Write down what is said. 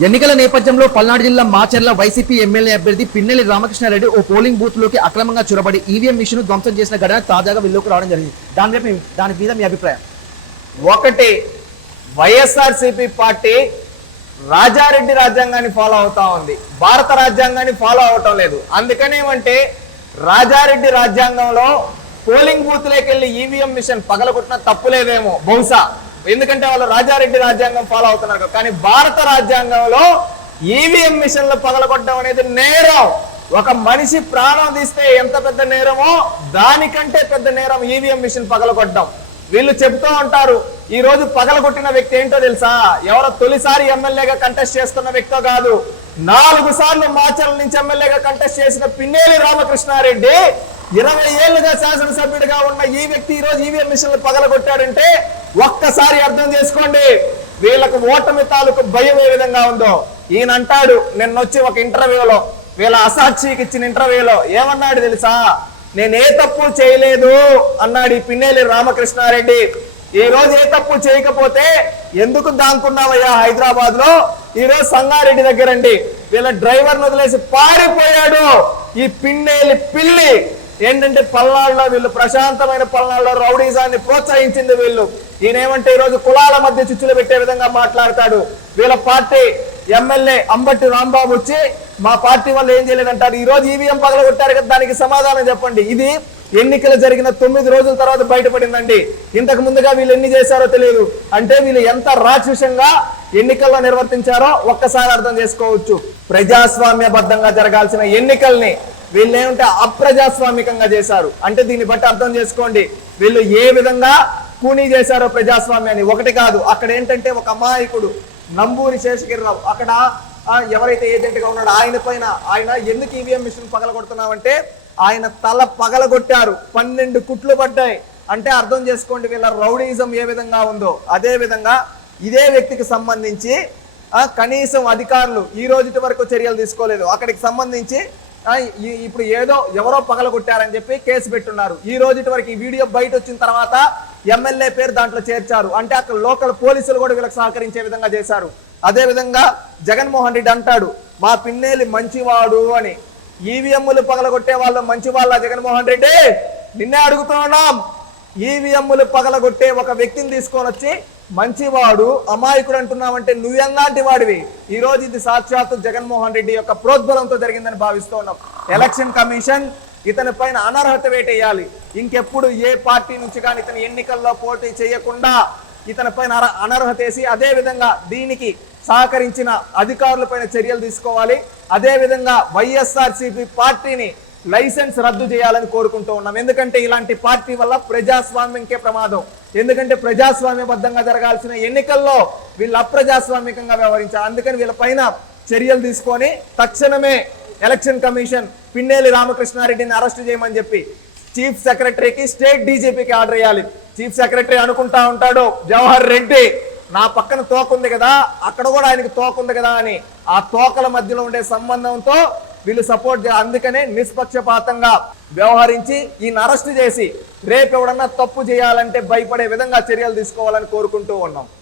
ఎన్నికల నేపథ్యంలో పల్నాడు జిల్లా మాచర్ల వైసీపీ ఎమ్మెల్యే అభ్యర్థి పిన్నెల్లి రామకృష్ణారెడ్డి ఓ పోలింగ్ బూత్ లోకి అక్రమంగా చొరబడి ఈవీఎం మిషన్ ధ్వంసం చేసిన ఘటన తాజాగా వెలుగులోకి రావడం జరిగింది. దాని మీద మీ అభిప్రాయం? ఒకటి, వైఎస్ఆర్సీపీ పార్టీ రాజారెడ్డి రాజ్యాంగాన్ని ఫాలో అవుతా ఉంది, భారత రాజ్యాంగాన్ని ఫాలో అవటం లేదు. అందుకనేమంటే రాజారెడ్డి రాజ్యాంగంలో పోలింగ్ బూత్ లోకి వెళ్ళి ఈవీఎం మిషన్ పగలగొట్టిన తప్పులేదేమో బహుశా, ఎందుకంటే వాళ్ళు రాజారెడ్డి రాజ్యాంగం ఫాలో అవుతున్నారు. కానీ భారత రాజ్యాంగంలో ఈవీఎం మిషన్లు పగలగొట్టడం అనేది నేరం. ఒక మనిషి ప్రాణం తీస్తే ఎంత పెద్ద నేరమో దానికంటే పెద్ద నేరం ఈవీఎం మిషన్ పగలగొట్టడం. వీళ్ళు చెప్తూ ఉంటారు, ఈ రోజు పగలగొట్టిన వ్యక్తి ఏంటో తెలుసా? ఎవరో తొలిసారి ఎమ్మెల్యేగా కంటెస్ట్ చేస్తున్న వ్యక్తో కాదు, 4 సార్లు మాచర్ల నుంచి ఎమ్మెల్యేగా కంటెస్ట్ చేసిన పిన్నెల్లి రామకృష్ణారెడ్డి, 20 ఏళ్లుగా శాసనసభ్యుడిగా ఉన్న ఈ వ్యక్తి ఈ రోజు ఈవీఎం మిషన్లు పగలగొట్టాడంటే ఒక్కసారి అర్థం చేసుకోండి వీళ్ళకు ఓటమి తాలూకు భయం ఏ విధంగా ఉందో. ఈయన అంటాడు, నిన్నొచ్చి ఒక ఇంటర్వ్యూలో, వీళ్ళ అసాక్షికి ఇచ్చిన ఇంటర్వ్యూలో ఏమన్నాడు తెలుసా? నేను ఏ తప్పు చేయలేదు అన్నాడు ఈ పిన్నెల్లి రామకృష్ణారెడ్డి. ఈ రోజు ఏ తప్పు చేయకపోతే ఎందుకు దాంకున్నావయ్యా హైదరాబాద్ లో? ఈ రోజు సంగారెడ్డి దగ్గరండి వీళ్ళ డ్రైవర్ వదిలేసి పారిపోయాడు ఈ పిన్నెల్లి పిల్లి. ఏంటంటే పల్నాడులో వీళ్ళు ప్రశాంతమైన పల్నాడులో రౌడీజాన్ని ప్రోత్సహించింది వీళ్ళు. ఈయనేమంటే ఈ రోజు కులాల మధ్య చిచ్చులు పెట్టే విధంగా మాట్లాడతాడు. వీళ్ళ పార్టీ ఎమ్మెల్యే అంబటి రాంబాబు వచ్చి మా పార్టీ వల్ల ఏం చేయలేదంటారు. ఈ రోజు ఈవీఎం పగలగొట్టారు కదా, దానికి సమాధానం చెప్పండి. ఇది ఎన్నికలు జరిగిన 9 రోజుల తర్వాత బయటపడిందండి. ఇంతకు ముందుగా వీళ్ళు ఎన్ని చేశారో తెలియదు. అంటే వీళ్ళు ఎంత రాక్షసంగా ఎన్నికల్లో నిర్వర్తించారో ఒక్కసారి అర్థం చేసుకోవచ్చు. ప్రజాస్వామ్యబద్ధంగా జరగాల్సిన ఎన్నికల్ని వీళ్ళు ఏమంటే అప్రజాస్వామికంగా చేశారు. అంటే దీన్ని బట్టి అర్థం చేసుకోండి వీళ్ళు ఏ విధంగా కూనీ చేశారో ప్రజాస్వామ్యాన్ని. ఒకటి కాదు, అక్కడ ఏంటంటే ఒక అమాయకుడు నంబూరి శేషగిరిరావు అక్కడ ఎవరైతే ఏజెంట్ గా ఉన్నాడో ఆయన ఎందుకు ఈవీఎం మిషన్ పగలగొడుతున్నామంటే ఆయన తల పగలగొట్టారు, 12 కుట్లు పడ్డాయి. అంటే అర్థం చేసుకోండి వీళ్ళ రౌడీజం ఏ విధంగా ఉందో. అదే విధంగా ఇదే వ్యక్తికి సంబంధించి కనీసం అధికారులు ఈ రోజు వరకు చర్యలు తీసుకోలేదు. అక్కడికి సంబంధించి ఇప్పుడు ఎవరో పగలగొట్టారని చెప్పి కేసు పెట్టున్నారు. ఈ రోజు వరకు ఈ వీడియో బయట వచ్చిన తర్వాత ఎమ్మెల్యే పేరు దాంట్లో చేర్చారు. అంటే అక్కడ లోకల్ పోలీసులు కూడా వీళ్ళకి సహకరించే విధంగా చేశారు. అదే విధంగా జగన్మోహన్ రెడ్డి అంటాడు మా పిన్నెల్లి మంచివాడు అని. ఈవీఎంలు పగలగొట్టే వాళ్ళు మంచి వాళ్ళ? జగన్మోహన్ రెడ్డి నిన్నే అడుగుతున్నాం. ఈవీఎంలు పగలగొట్టే ఒక వ్యక్తిని తీసుకొని వచ్చి మంచివాడు అమాయకుడు అంటున్నావంటే నువ్వెలాంటి వాడివి? ఈ రోజు ఇది సాక్షాత్తు జగన్మోహన్ రెడ్డి యొక్క ప్రోద్బలంతో జరిగిందని భావిస్తూ ఉన్నాం. ఎలక్షన్ కమిషన్ ఇతని పైన అనర్హత వేటేయాలి. ఇంకెప్పుడు ఏ పార్టీ నుంచి కానీ ఇతని ఎన్నికల్లో పోటీ చేయకుండా ఇతని పైన అనర్హత వేసి అదే విధంగా దీనికి సహకరించిన అధికారుల పైన చర్యలు తీసుకోవాలి. అదే విధంగా వైఎస్ఆర్సీపీ పార్టీని లైసెన్స్ రద్దు చేయాలని కోరుకుంటూ ఉన్నాం. ఎందుకంటే ఇలాంటి పార్టీ వల్ల ప్రజాస్వామ్యంకే ప్రమాదం. ఎందుకంటే ప్రజాస్వామ్యబద్ధంగా జరగాల్సిన ఎన్నికల్లో వీళ్ళు అప్రజాస్వామికంగా వ్యవహరించారు. అందుకని వీళ్ళ పైన చర్యలు తీసుకొని తక్షణమే ఎలక్షన్ కమిషన్ పిన్నెల్లి రామకృష్ణారెడ్డిని అరెస్ట్ చేయమని చెప్పి చీఫ్ సెక్రటరీకి, స్టేట్ డీజీపీకి ఆర్డర్ చేయాలి. చీఫ్ సెక్రటరీ అనుకుంటా ఉంటాడు జవహర్ రెడ్డి నా పక్కన తోక ఉంది కదా, అక్కడ కూడా ఆయనకి తోక ఉంది కదా అని. ఆ తోకల మధ్యలో ఉండే సంబంధంతో వీళ్ళు సపోర్ట్ చేయాలి. అందుకనే నిష్పక్షపాతంగా వ్యవహరించి ఈయన అరెస్ట్ చేసి రేపు ఎవడన్నా తప్పు చేయాలంటే భయపడే విధంగా చర్యలు తీసుకోవాలని కోరుకుంటూ ఉన్నాం.